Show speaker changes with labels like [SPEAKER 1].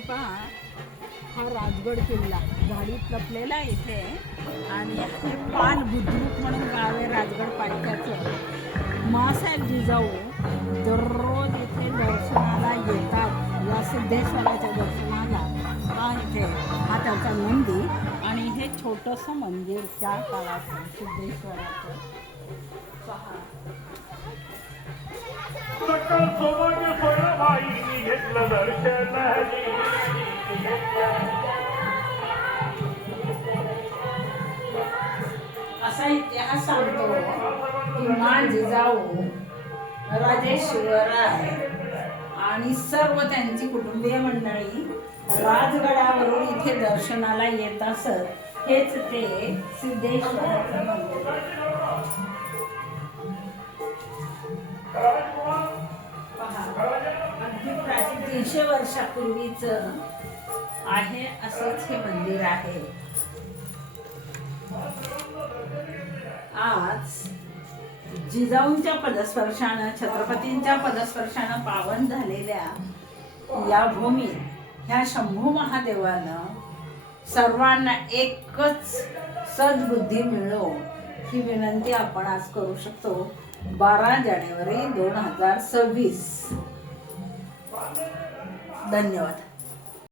[SPEAKER 1] पहा हा राजगड किल्ला. झाडीत लपलेला इथे. आणि हे पाल बुद्रुक म्हणून गाव आहे राजगड पालिकाचं मासाहेब जिजाऊ दररोज इथे दर्शनाला येतात. या सिद्धेश्वराच्या दर्शनाला. हा इथे हा त्याचा नंदी आणि हे छोटंसं मंदिर त्या काळाचं सिद्धेश्वराचं. पहा.
[SPEAKER 2] दर्शन
[SPEAKER 1] असा इतिहास सांगतो की मा जिजाऊ राजेश्वराय आणि सर्व त्यांची कुटुंबीय मंडळी राजगडावरून इथे दर्शनाला येत असत. हेच ते सिद्धेश्वराचं मंदिर. पहा, अगदी प्राचीन तीनशे वर्षापूर्वीच आहे असंच हे मंदिर आहे. आज जिजाऊंच्या पदस्पर्शानं छत्रपतींच्या पदस्पर्शानं पावन झालेल्या या भूमीत ह्या शंभू महादेवानं सर्वांना एकच सद्बुद्धी मिळो ही विनंती आपण आज करू शकतो. बारा जानेवारी दोन हजार सव्वीस. धन्यवाद.